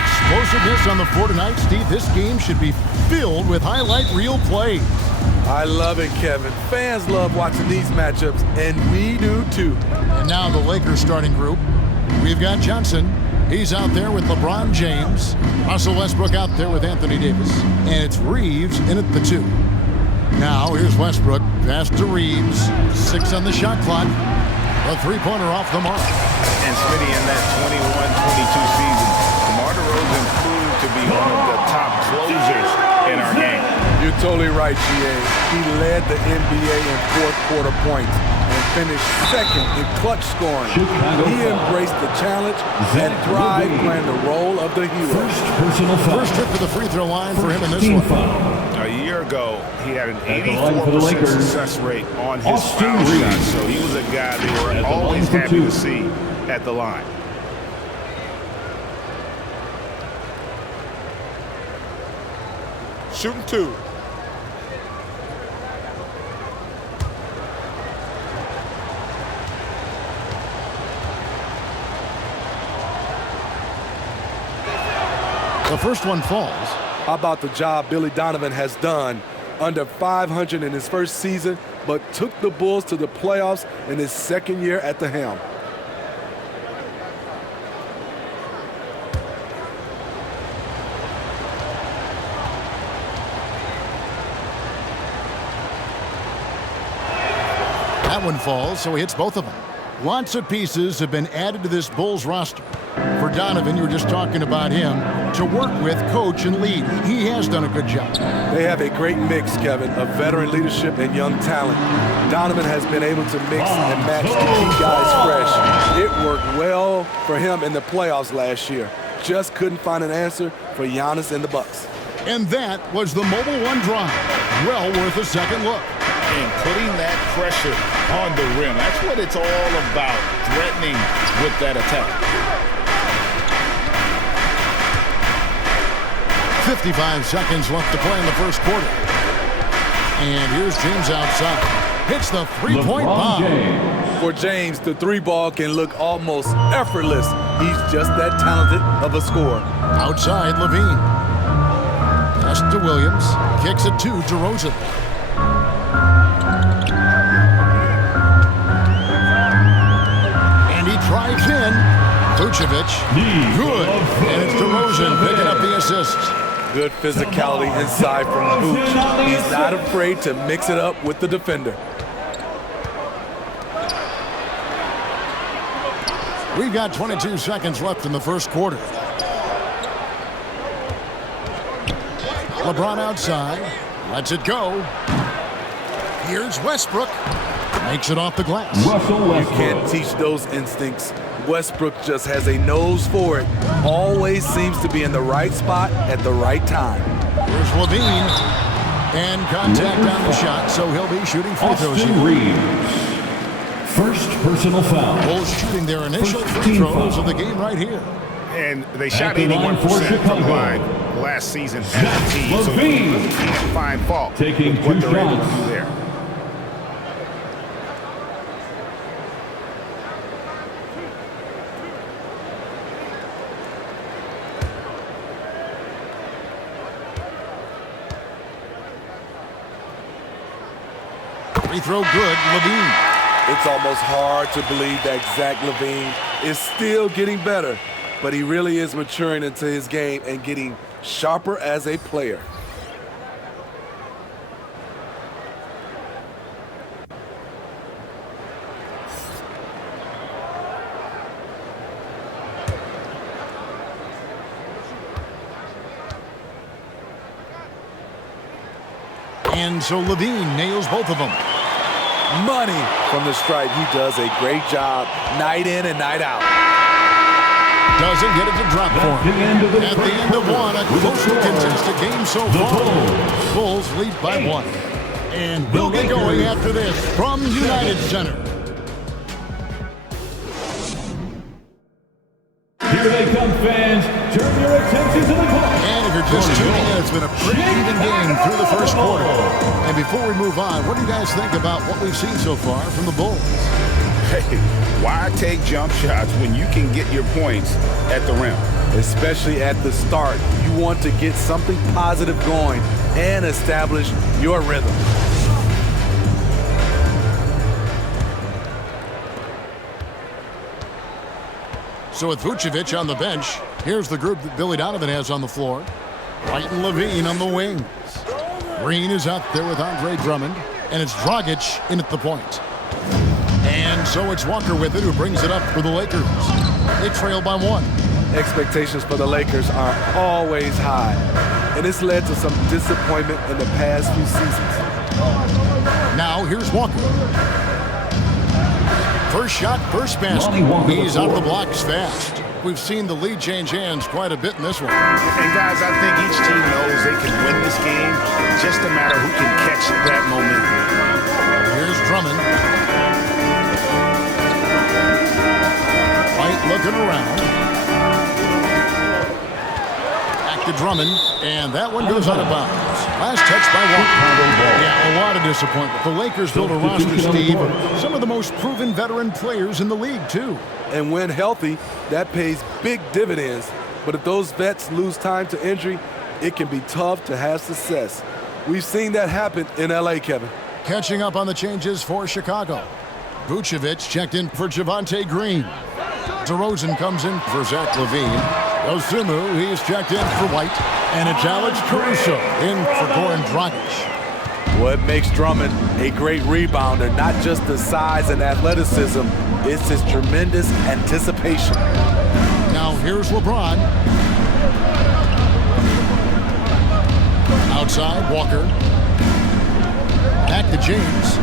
explosiveness on the floor tonight, Steve. This game should be filled with highlight reel plays. I love it, Kevin. Fans love watching these matchups, and we do too. And now the Lakers starting group. We've got Johnson. He's out there with LeBron James. Russell Westbrook out there with Anthony Davis. And it's Reeves in at the 2. Now here's Westbrook. Pass to Reeves. 6 on the shot clock. A three-pointer off the mark. And Smitty, in that 21-22 season, DeMar DeRozan proved to be one of the top closers in our game. You're totally right, G.A. He led the NBA in fourth-quarter points and finished second in clutch scoring. He embraced the challenge and thrived playing the role of the hero. First trip to the free throw line for him in this one. A year ago, he had an 84% success rate on his foul shot, so he was a guy they were always happy to see at the line. Shooting 2. The first one falls. How about the job Billy Donovan has done? Under 500 in his first season, but took the Bulls to the playoffs in his second year at the helm. That one falls, so he hits both of them. Lots of pieces have been added to this Bulls roster. For Donovan, you were just talking about him, to work with, coach, and lead. He has done a good job. They have a great mix, Kevin, of veteran leadership and young talent. Donovan has been able to mix and match to keep guys fresh. It worked well for him in the playoffs last year. Just couldn't find an answer for Giannis and the Bucks. And that was the Mobile One drive. Well worth a second look. And putting that pressure on the rim. That's what it's all about, threatening with that attack. 55 seconds left to play in the first quarter. And here's James outside. Hits the three-point bomb. For James, the three ball can look almost effortless. He's just that talented of a scorer. Outside, Levine. Pass to Williams. Kicks it to DeRozan. And he drives in. Vucevic. Good. And it's DeRozan picking up the assist. Good physicality inside from Vooch. He's not afraid to mix it up with the defender. We've got 22 seconds left in the first quarter. LeBron outside. Lets it go. Here's Westbrook. Makes it off the glass. You can't teach those instincts. Westbrook just has a nose for it. Always seems to be in the right spot at the right time. Here's Levine. And contact on the shot, so he'll be shooting free throws here. First personal foul. Bulls shooting their initial free throws of the game right here. And they shot 81% from the line last season as a team. So you can't find fault taking with what two they're able to shots. do there. Free throw good, Levine. It's almost hard to believe that Zach LaVine is still getting better, but he really is maturing into his game and getting sharper as a player. And so Levine nails both of them. Money from the stripe. He does a great job night in and night out. Doesn't get it to drop for him. At the end of one, a closely contested game so far. Bulls lead by 1. And we'll get going after this from United Center. Here they come, fans. Turn your attention to the clock. And if you're just tuning in, it's been a pretty even game through the first quarter. And before we move on, what do you guys think about what we've seen so far from the Bulls? Hey, why take jump shots when you can get your points at the rim? Especially at the start. You want to get something positive going and establish your rhythm. So with Vucevic on the bench, here's the group that Billy Donovan has on the floor. White and Levine on the wings. Green is out there with Andre Drummond, and it's Dragic in at the point. And so it's Walker with it, who brings it up for the Lakers. They trail by 1. Expectations for the Lakers are always high, and it's led to some disappointment in the past few seasons. Now here's Walker. First shot, first basket. He's out of the blocks fast. We've seen the lead change hands quite a bit in this one. And guys, I think each team knows they can win this game. Just a matter who can catch that momentum. Here's Drummond. White looking around. Back to Drummond, and that one goes out of bounds. Last touch by Walker. Yeah, a lot of disappointment. The Lakers built a roster, Steve, of some of the most proven veteran players in the league, too. And when healthy, that pays big dividends. But if those vets lose time to injury, it can be tough to have success. We've seen that happen in LA, Kevin. Catching up on the changes for Chicago. Vucevic checked in for Javonte Green. DeRozan comes in for Zach LaVine. Osumu, he's checked in for White. And it's Alex Caruso in for Goran Dragic. What makes Drummond a great rebounder, not just the size and athleticism, it's his tremendous anticipation. Now here's LeBron. Outside, Walker. Back to James.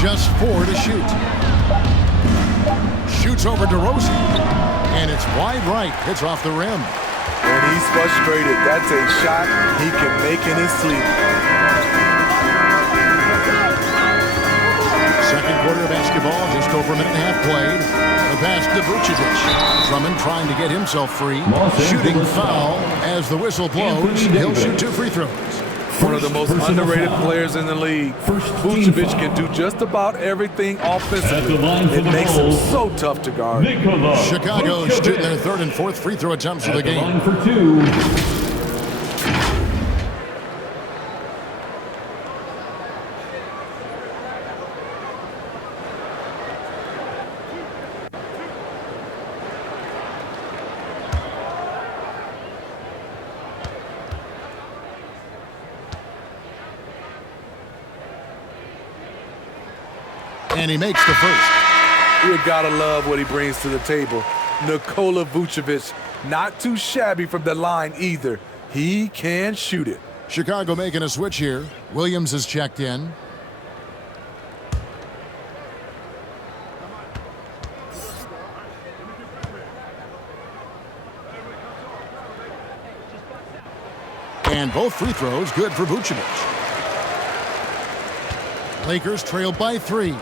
Just 4 to shoot. Shoots over DeRozan. And it's wide right. Hits off the rim. When he's frustrated, that's a shot he can make in his sleep. Second quarter of basketball, just over a minute and a half played. The pass to Vucevic. Drummond trying to get himself free. Shooting foul as the whistle blows. He'll shoot 2 free throws. One of the most underrated players in the league. Vucevic can do just about everything offensively. It makes him so tough to guard. Chicago shooting their 3rd and 4th free throw attempts of the game. Line for 2. And he makes the first. You gotta love what he brings to the table. Nikola Vucevic, not too shabby from the line either. He can shoot it. Chicago making a switch here. Williams is checked in. And both free throws good for Vucevic. Lakers trail by 3.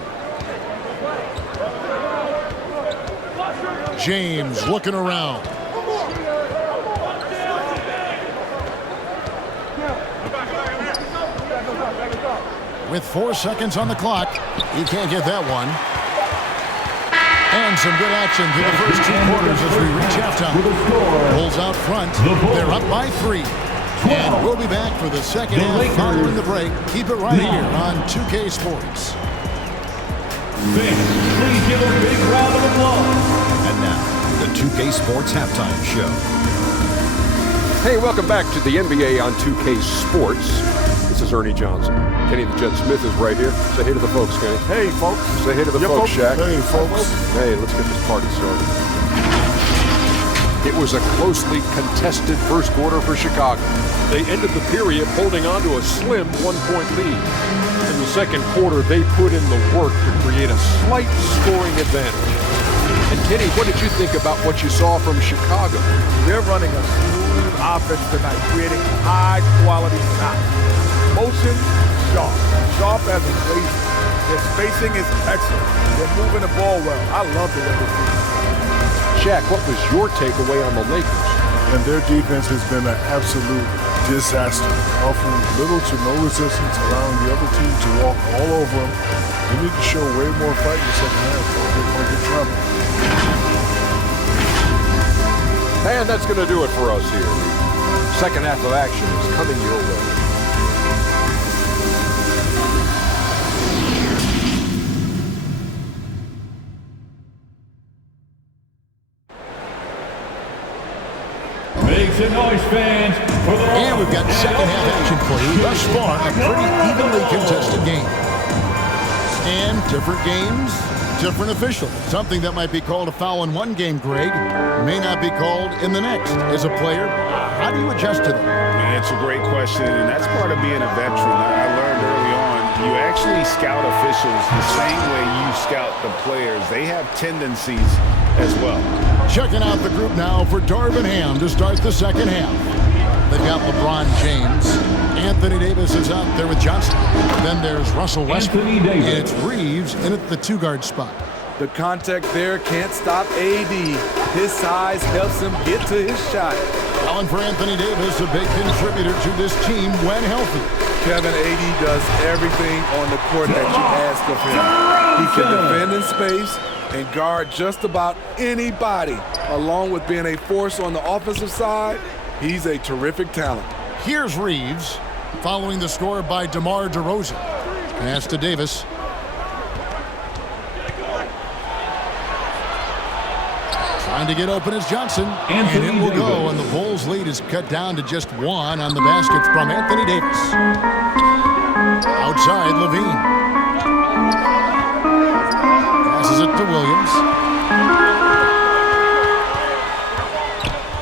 James looking around. With 4 seconds on the clock, he can't get that one. And some good action through the first 2 quarters as we reach halftime. Bulls out front. They're up by 3. And we'll be back for the second half following the break. Keep it right here on 2K Sports. Please give a big round of applause. And now, the 2K Sports Halftime Show. Hey, welcome back to the NBA on 2K Sports. This is Ernie Johnson. Kenny the Jet Smith is right here. Say hey to the folks, Kenny. Hey, folks. Say hey to the folks, Shaq. Hey, folks. Hey, let's get this party started. It was a closely contested first quarter for Chicago. They ended the period holding on to a slim 1-point lead. In the second quarter, they put in the work to create a slight scoring advantage. And Kenny, what did you think about what you saw from Chicago? They're running a smooth offense tonight, creating high-quality shots. Motion, sharp. Sharp as a razor. Their spacing is excellent. They're moving the ball well. I love the way they do. Shaq, what was your takeaway on the Lakers? And their defense has been an absolute disaster, offering little to no resistance, allowing the other team to walk all over them. They need to show way more fight in the second half. trouble. And that's going to do it for us here. The second half of action is coming your way. Make some noise, fans, for the And we've got second half action for you. Thus far, a pretty evenly contested game. And different games, different officials. Something that might be called a foul in one game, Greg, may not be called in the next. As a player, how do you adjust to that? Man, it's a great question, and that's part of being a veteran. I learned early on, you actually scout officials the same way you scout the players. They have tendencies as well. Checking out the group now for Darvingham to start the second half. They've got LeBron James. Anthony Davis is out there with Johnson. Then there's Russell Westbrook. And it's Reeves in at the two-guard spot. The contact there can't stop AD. His size helps him get to his shot. Calling for Anthony Davis, a big contributor to this team when healthy. Kevin, AD does everything on the court that you ask of him. He can defend in space and guard just about anybody. Along with being a force on the offensive side, he's a terrific talent. Here's Reeves, following the score by DeMar DeRozan. Pass to Davis. Trying to get open is Johnson. And it will go, and the Bulls' lead is cut down to just one on the basket from Anthony Davis. Outside, Levine. Passes it to Williams.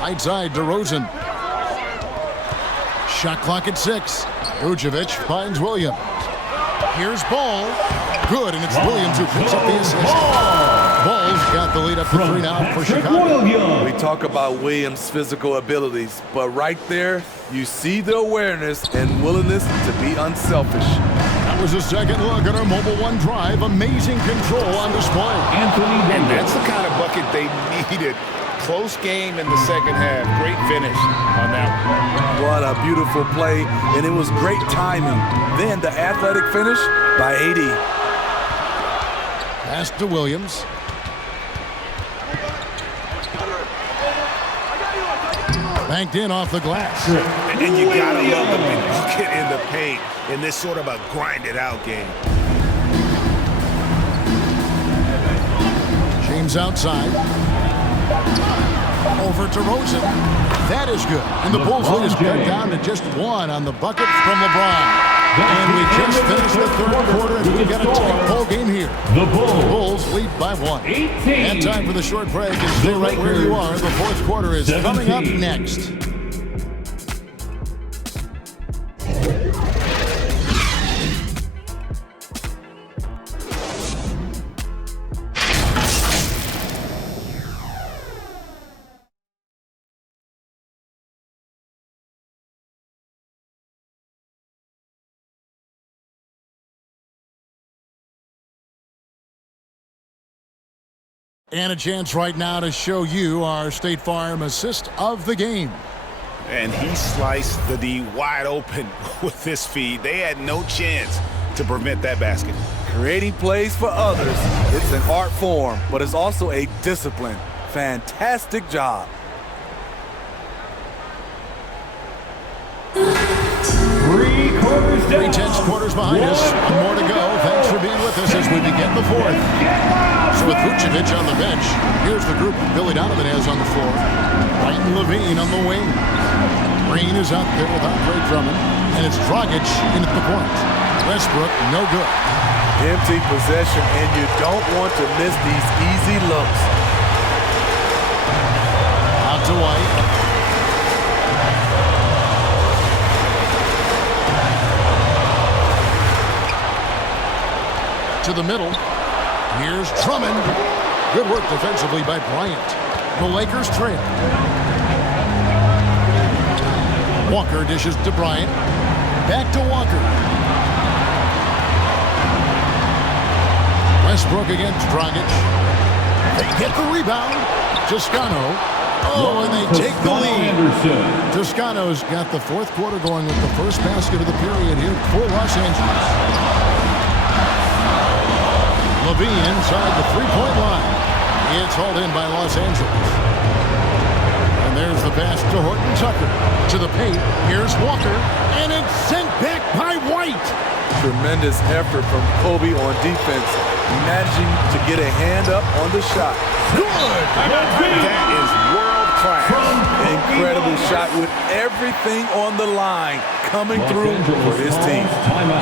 Outside, DeRozan. Shot clock at 6. Vucevic finds Williams. Here's Ball. Good, and it's Williams who picks up the assist. Ball's got the lead up to 3 now for Chicago. We talk about Williams' physical abilities, but right there, you see the awareness and willingness to be unselfish. That was a second look at our Mobile One drive. Amazing control on display. And that's the kind of bucket they needed. Close game in the second half. Great finish on that one. What a beautiful play, and it was great timing. Then the athletic finish by AD. Pass to Williams. Banked in off the glass. And you gotta love the big bucket in the paint in this sort of a grinded-out game. James outside. Over to Rosen. That is good. And the Bulls lead is cut down to just one on the bucket from LeBron. And we just finished the third quarter, and we've got a tight ball game here. The Bulls lead by 1. And time for the short break. And stay right where you are. The fourth quarter is coming up next. And a chance right now to show you our State Farm assist of the game. And he sliced the D wide open with this feed. They had no chance to prevent that basket. Creating plays for others, it's an art form, but it's also a discipline. Fantastic job. Three tenths quarters behind us. One more to go. Thanks for being with us as we begin the fourth. So with Vucevic on the bench, here's the group Billy Donovan has on the floor. Wright and Levine on the wing. Green is out there with Andre Drummond. And it's Dragic in at the point. Westbrook, no good. Empty possession, and you don't want to miss these easy looks. Out to White. To the middle. Here's Drummond. Good work defensively by Bryant. The Lakers trail. Walker dishes to Bryant. Back to Walker. Westbrook against Dragic. They get the rebound. Toscano. Oh, and they take the lead. Toscano's got the fourth quarter going with the first basket of the period here for Los Angeles. Levine inside the three-point line. It's hauled in by Los Angeles. And there's the pass to Horton Tucker. To the paint. Here's Walker. And it's sent back by White. Tremendous effort from Kobe on defense, managing to get a hand up on the shot. Good. That is world class. Incredible shot with everything on the line coming through for his team.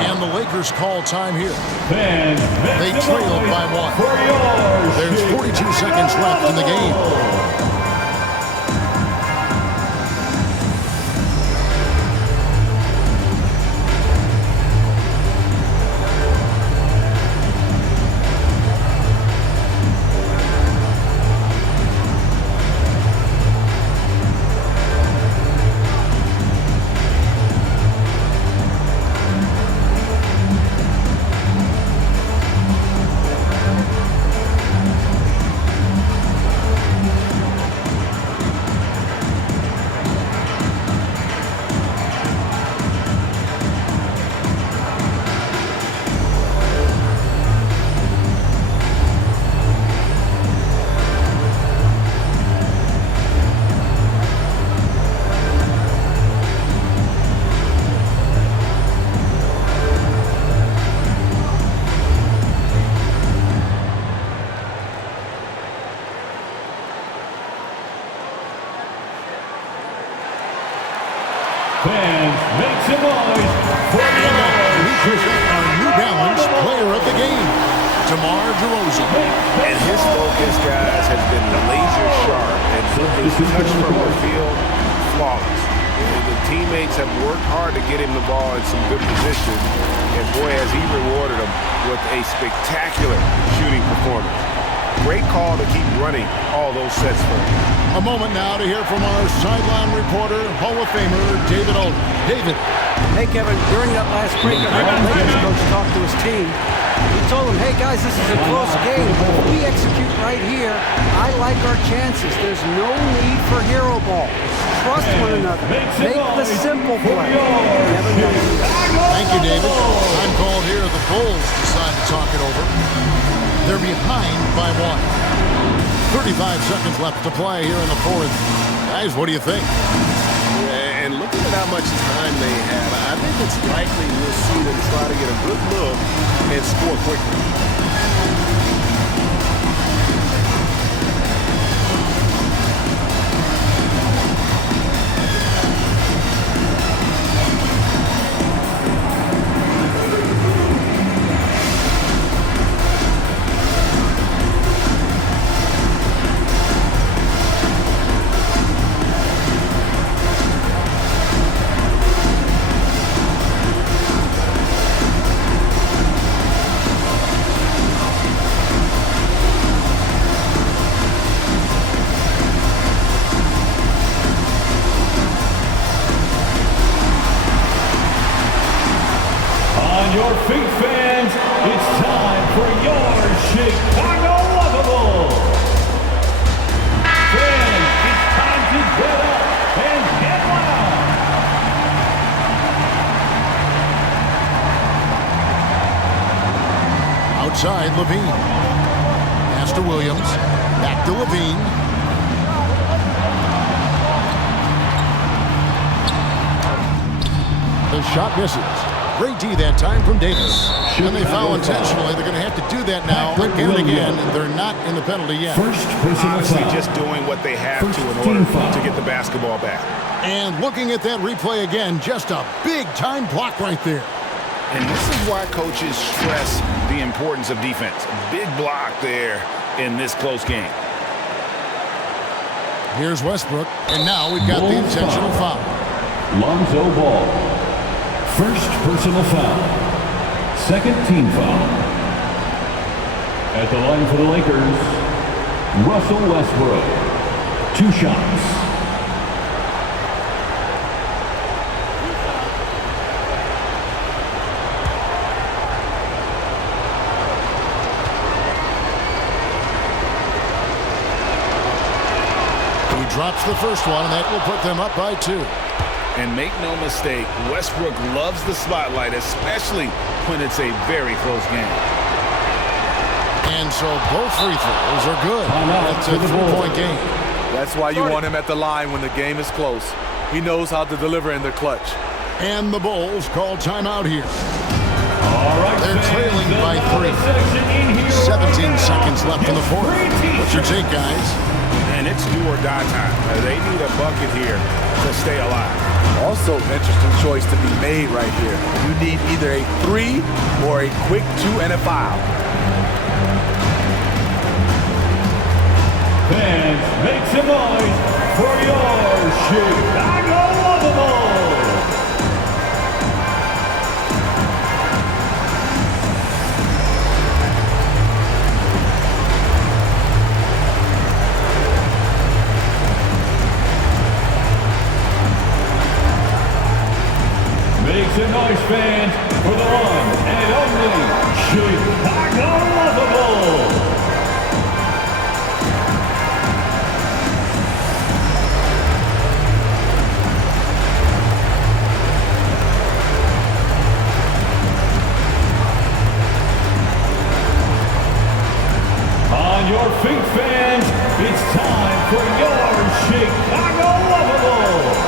And the Lakers call time here. Fans, They trailed by 1. There's 42 seconds left in the game. Fans, make some noise for We present our New Balance Player of the Game, DeMar DeRozan. And his focus, guys, has been laser sharp. And his touch from the field, flawless. The teammates have worked hard to get him the ball in some good position. And boy, has he rewarded them with a spectacular shooting performance. Great call to keep running all those sets for him. A moment now to hear from our sideline reporter, Hall of Famer David Aldridge. David. Hey, Kevin, during that last break, I heard the Lakers coach talk to his team. He told them, hey, guys, this is a close game, but if we execute right here, I like our chances. There's no need for hero ball. Trust one another. Make the simple play. Kevin, thank you, David. I'm called here. The Bulls decide to talk it over. They're behind by 1. 35 seconds left to play here in the fourth. Guys, what do you think? And looking at how much time they have, I think it's likely we'll see them try to get a good look and score quickly. your feet, fans. It's time for your Chicago Lovable. Fans, it's time to get up and get loud. Outside, Levine. Pass to Williams. Back to Levine. The shot misses. Great D that time from Davis. And they foul intentionally. They're going to have to do that now again and again. They're not in the penalty yet. Honestly, just doing what they have to in order to get the basketball back. And looking at that replay again, just a big-time block right there. And this is why coaches stress the importance of defense. A big block there in this close game. Here's Westbrook. And now we've got the intentional foul. Lonzo Ball. First personal foul. Second team foul. At the line for the Lakers, Russell Westbrook. 2 shots. He drops the first one, and that will put them up by 2. And make no mistake, Westbrook loves the spotlight, especially when it's a very close game. And And so both free throws are good. It's a 3-point game. That's why you want him at the line when the game is close. He knows how to deliver in the clutch. And the Bulls call timeout here. All right, They're trailing by 3. 17 seconds left in the fourth. What's your take, guys? And it's do or die time. They need a bucket here to stay alive. Also, interesting choice to be made right here. You need either a 3 or a quick 2 and a foul. Fans, make some noise for your Chicago Bulls. Make some noise, fans, for the one and only Chicago Bulls. On your feet, fans, it's time for your Chicago Bulls.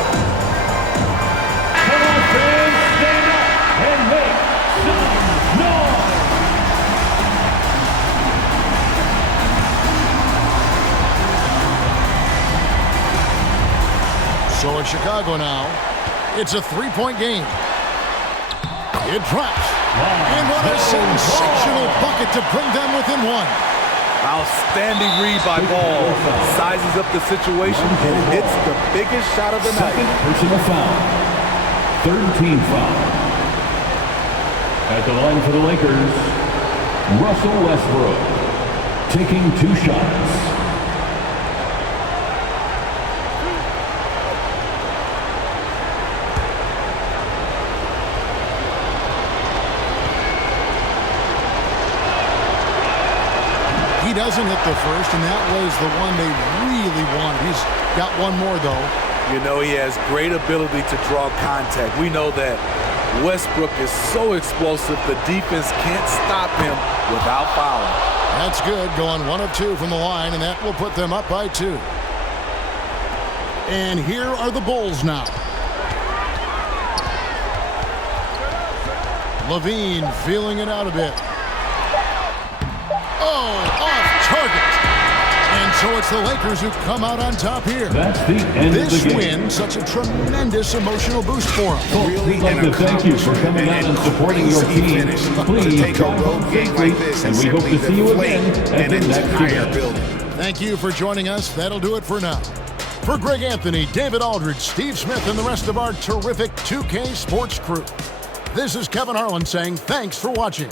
Come on, fans, stand up and make some noise. So it's Chicago now. It's a 3-point game. It drops. And what a sensational bucket to bring them within 1. Outstanding read by Ball. Sizes up the situation and hits the biggest shot of the night. Second personal foul. Third team foul. At the line for the Lakers, Russell Westbrook taking 2 shots. He doesn't hit the first, and that was the one they really wanted. He's got one more, though. You know, he has great ability to draw contact. We know that Westbrook is so explosive, the defense can't stop him without fouling. That's good, going 1 of 2 from the line, and that will put them up by 2. And here are the Bulls now. Levine feeling it out a bit. Oh, off target. And so it's the Lakers who come out on top here. That's the end of the game. This win, such a tremendous emotional boost for them. Folks, we'd like to thank you for coming out and supporting your team. Please drive home safely, and we hope to see you again at the next event. Thank you for joining us. That'll do it for now. For Greg Anthony, David Aldridge, Steve Smith, and the rest of our terrific 2K Sports crew, this is Kevin Harlan saying thanks for watching.